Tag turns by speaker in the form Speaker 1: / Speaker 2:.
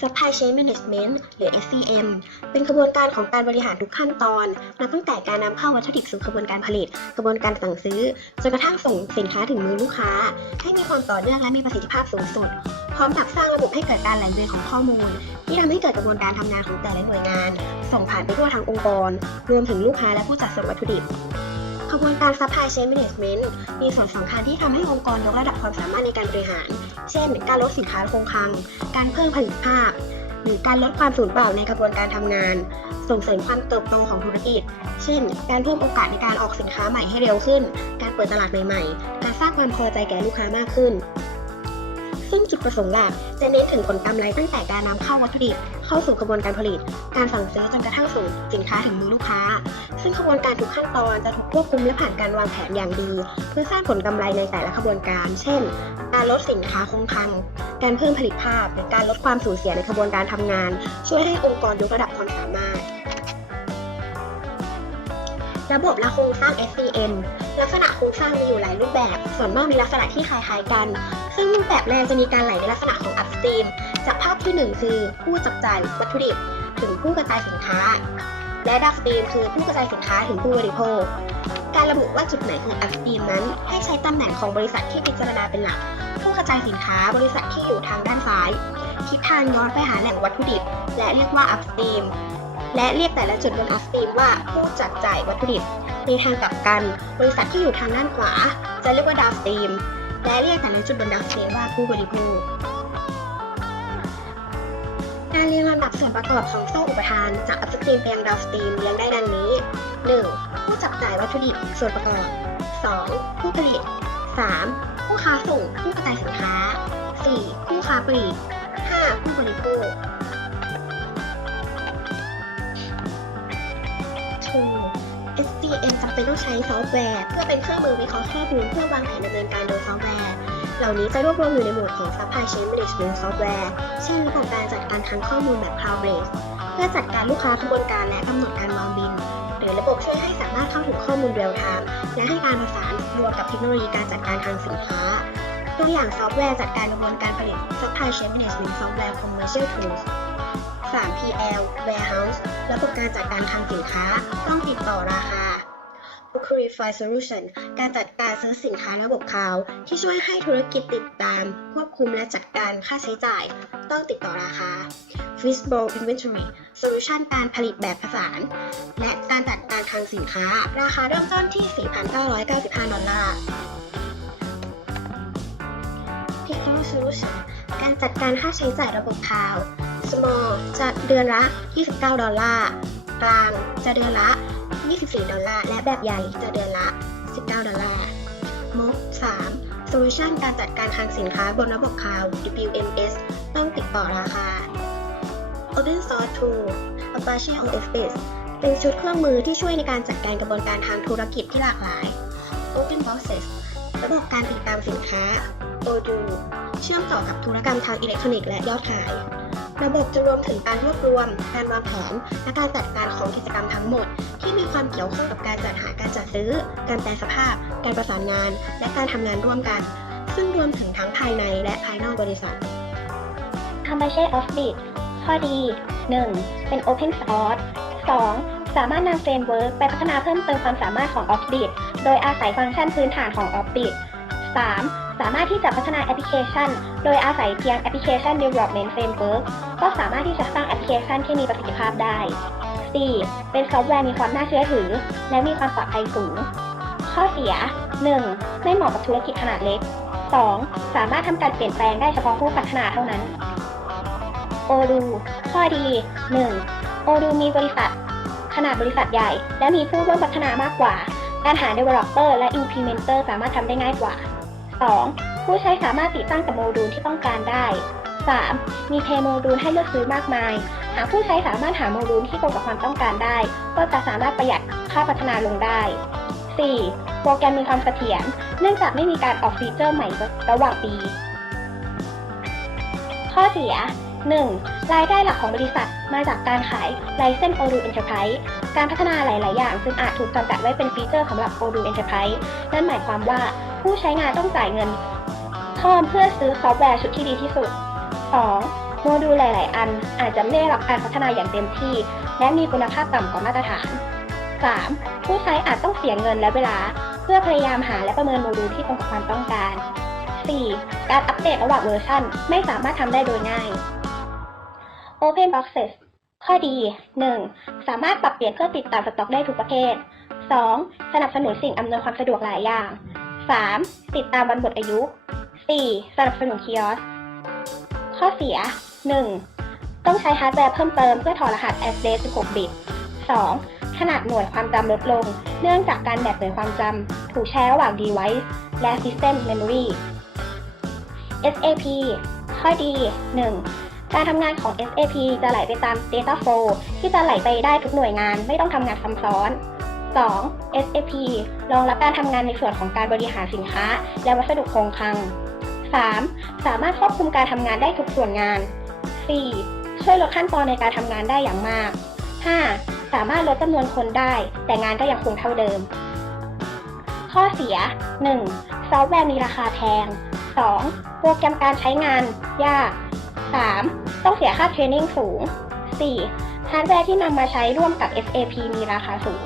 Speaker 1: Supply Chain Management หรือ SCM เป็นกระบวนการของการบริหารทุกขั้นตอน นับตั้งแต่การนำเข้าวัตถุดิบสู่กระบวนการผลิต กระบวนการสั่งซื้อ จนกระทั่งส่งสินค้าถึงมือลูกค้า ให้มีความต่อเนื่องและมีประสิทธิภาพสูงสุด พร้อมกับสร้างระบบให้เกิดการไหลเวียนของข้อมูล ที่ทำให้เกิดกระบวนการทำงานของแต่ละหน่วยงาน ส่งผ่านไปทั่วทั้งองค์กร รวมถึงลูกค้าและผู้จัดส่งวัตถุดิบ กระบวนการ Supply Chain Management มีส่วนสำคัญที่ทำให้องค์กรยกระดับความสามารถในการบริหาร เช่น การลดสินค้าคงคลัง การเพิ่มผลิตภาพ หรือการลดความสูญเปล่าในกระบวนการทำงาน ส่งเสริมความเติบโตของธุรกิจ เช่น การเพิ่มโอกาสในการออกสินค้าใหม่ให้เร็วขึ้น การเปิดตลาดใหม่ ๆ การสร้างความพอใจแก่ลูกค้ามากขึ้น ซึ่งจุดประสงค์หลักจะเน้นถึงผลกำไรตั้งแต่การนำเข้าวัตถุดิบเข้าสู่กระบวนการผลิต การสั่งซื้อจนกระทั่งสู่สินค้าถึงมือลูกค้า ซึ่งกระบวนการทุกขั้นตอนจะถูกควบคุมและผ่านการวางแผนอย่างดี เพื่อสร้างผลกำไรในแต่ละกระบวนการ เช่น การลดสินค้าคงคลัง การเพิ่มผลิตภาพหรือการลดความสูญเสียในกระบวนการทำงาน ช่วยให้องค์กรยกระดับความสามารถ ระบบและโครงสร้าง SCM ลักษณะโครงสร้างมีอยู่หลายรูปแบบ ส่วนมากมีลักษณะที่คล้ายๆกัน ซึ่งรูปแบบแรกจะมีการไหลในลักษณะของ upstream จากภาพที่หนึ่งคือผู้จับจ่ายวัตถุดิบ ถึงผู้กระจายสินค้า และ downstream คือผู้กระจายสินค้าถึงผู้บริโภค การระบุว่าจุดไหนคือ upstream นั้น ให้ใช้ตำแหน่งของบริษัทที่พิจารณาเป็นหลัก ผู้กระจายสินค้าบริษัทที่อยู่ทางด้านซ้าย ทิศทางย้อนไปหาแหล่งวัตถุดิบ และเรียกว่า upstream และเรียกแต่ละจุดบน upstream ว่าผู้จับจ่ายวัตถุดิบ ในทางกลับกัน บริษัทที่อยู่ทางด้านขวา จะเรียกว่า downstream และเรียกแต่ละจุดบน downstream ว่าผู้บริโภคการเรียงลำดับส่วนประกอบของโซ่อุปทานจาก upstream ไปยัง downstream เรียงได้ดังนี้ 1. ผู้จับจ่ายวัตถุดิบส่วนประกอบ 2. ผู้ผลิต 3. ผู้ค้าส่งผู้กระจายสินค้า 4. ผู้ค้าปลีก 5. ผู้บริโภค SCM จำเป็นต้องใช้ซอฟต์แวร์เพื่อเป็นเครื่องมือวิเคราะห์ข้อมูลเพื่อวางแผนดำเนินการโดยซอฟต์แวร์ เหล่านี้จะรวบรวมอยู่ในหมวดของ Supply Chain Management Software เช่นระบบการจัดการทางข้อมูลแบบ Cloud Based เพื่อจัดการลูกค้าขบวนการและกำหนดการวางบิน หรือระบบช่วยให้สามารถเข้าถึงข้อมูลเรียลไทม์และให้การประสานรวมกับเทคโนโลยีการจัดการทางสินค้าตัวอย่างซอฟต์แวร์จัดการกระบวนการผลิต Supply Chain Management Software Commercial Tools 3PL Warehouse ระบบการจัดการทางสินค้า ต้องติดต่อราคา Procurify Solution การจัดการซื้อสินค้าระบบคลาวที่ช่วยให้ธุรกิจติดตาม ควบคุมและจัดการค่าใช้จ่าย ต้องติดต่อราคา f i s b o l Inventory Solution การผลิตแบบผสาน และการจัดการทางสินค้า ราคาเริ่มต้นที่ 4,995 ดอลลาร์ Payroll Solution การจัดการค่าใช้จ่ายระบบคลาวด์ Small จะเดือนละ 29 ดอลลาร์ กลางจะเดือนละ 24 ดอลลาร์ และแบบใหญ่จะเดือนละ 19 ดอลลาร์มก3 Solution การจัดการทางสินค้าบนระบบคลาว WMS ต้องติดต่อราคา Open Source Tool Apache OFS เป็นชุดเครื่องมือที่ช่วยในการจัดการกระบวนการทางธุรกิจที่หลากหลาย Open Boxes ระบบการติดตามสินค้า Odoo เชื่อมต่อกับธุรกรรมทางอิเล็กทรอนิกส์และยอดขาย ระบบจะรวมถึงการรวบรวม การวางแผน และการจัดการของกิจกรรมทั้งหมด ที่มีความเกี่ยวข้องกับการจัดหาการจัดซื้อ การแปลสภาพ การประสานงาน และการทำงานร่วมกัน ซึ่งรวมถึงทั้งภายในและภายนอกบริษัท
Speaker 2: ทำไมใช่ Offbeat ข้อดี 1. เป็น Open Source 2. สามารถนำเฟรมเวิร์กไปพัฒนาเพิ่มเติมความสามารถของ Offbeat โดยอาศัยฟังก์ชันพื้นฐานของ Offbeat 3. สามารถที่จะพัฒนาแอปพลิเคชัน โดยอาศัยเพียงแอปพลิเคชัน Development Framework ก็สามารถที่จะสร้างแอปพลิเคชันที่มีประสิทธิภาพได้ 4. เป็นซอฟต์แวร์มีความน่าเชื่อถือ และมีความปลอดภัยสูง ข้อเสีย 1. ไม่เหมาะกับธุรกิจขนาดเล็ก 2. สามารถทำการเปลี่ยนแปลงได้เฉพาะผู้พัฒนาเท่านั้น โอดูข้อดี 1. โอดูมีบริษัท ขนาดบริษัทใหญ่ และมีผู้ร่วมพัฒนามากกว่า การหา Developer และ Implementer สามารถทำได้ง่ายกว่า 2. ผู้ใช้สามารถติดตั้งกับโมดูลที่ต้องการได้ 3. มีเพย์โมดูลให้เลือกซื้อมากมาย หากผู้ใช้สามารถหาโมดูลที่ตรงกับความต้องการได้ ก็จะสามารถประหยัดค่าพัฒนาลงได้ 4. โปรแกรมมีความเสถียร เนื่องจากไม่มีการออกฟีเจอร์ใหม่ระหว่างปี ข้อเสีย 1. รายได้หลักของบริษัทมาจากการขายไลเซน Odoo Enterprise การพัฒนาหลาย ๆ อย่างจึงอาจถูกจำกัดไว้เป็นฟีเจอร์สำหรับ Odoo Enterprise นั่นหมายความว่าผู้ใช้งานต้องจ่ายเงินเพิ่มเพื่อซื้อซอฟต์แวร์ชุดที่ดีที่สุด 2. โมดูลหลาย ๆ อันอาจจะไม่ได้รับการพัฒนาอย่างเต็มที่ และมีคุณภาพต่ำกว่ามาตรฐาน 3. ผู้ใช้อาจต้องเสียเงินและเวลา เพื่อพยายามหาและประเมินโมดูลที่ตรงกับความต้องการ 4. การอัปเดตระหว่างเวอร์ชันไม่สามารถทำได้โดยง่าย Open Boxes ข้อดี 1. สามารถปรับเปลี่ยนเพื่อติดตามสต็อกได้ทุกประเภท 2. สนับสนุนสิ่งอำนวยความสะดวกหลายอย่าง 3. ติดตามวันหมดอายุ 4. สนับสนุนคิออสข้อเสีย 1. ต้องใช้ฮาร์ดแวร์เพิ่มเติมเพื่อถอดรหัส SD 16 บิต 2. ขนาดหน่วยความจำลดลง เนื่องจากการแบ่งหน่วยความจำถูกแชร์ระหว่าง device และ system memory SAP ข้อดี 1. การทำงานของ SAP จะไหลไปตาม data flow ที่จะไหลไปได้ทุกหน่วยงานไม่ต้องทำงานซ้ำซ้อน 2. SAP รองรับการทำงานในส่วนของการบริหารสินค้า และวัสดุคงคลัง 3. สามารถควบคุมการทำงานได้ทุกส่วนงาน 4. ช่วยลดขั้นตอนในการทำงานได้อย่างมาก 5. สามารถลดจำนวนคนได้ แต่งานก็ยังคงเท่าเดิม ข้อเสีย 1. ซอฟต์แวร์มีราคาแพง 2. โปรแกรมการใช้งานยาก 3. ต้องเสียค่าเทรนนิ่งสูง 4. ฮาร์ดแวร์ที่นำมาใช้ร่วมกับ SAP มีราคาสูง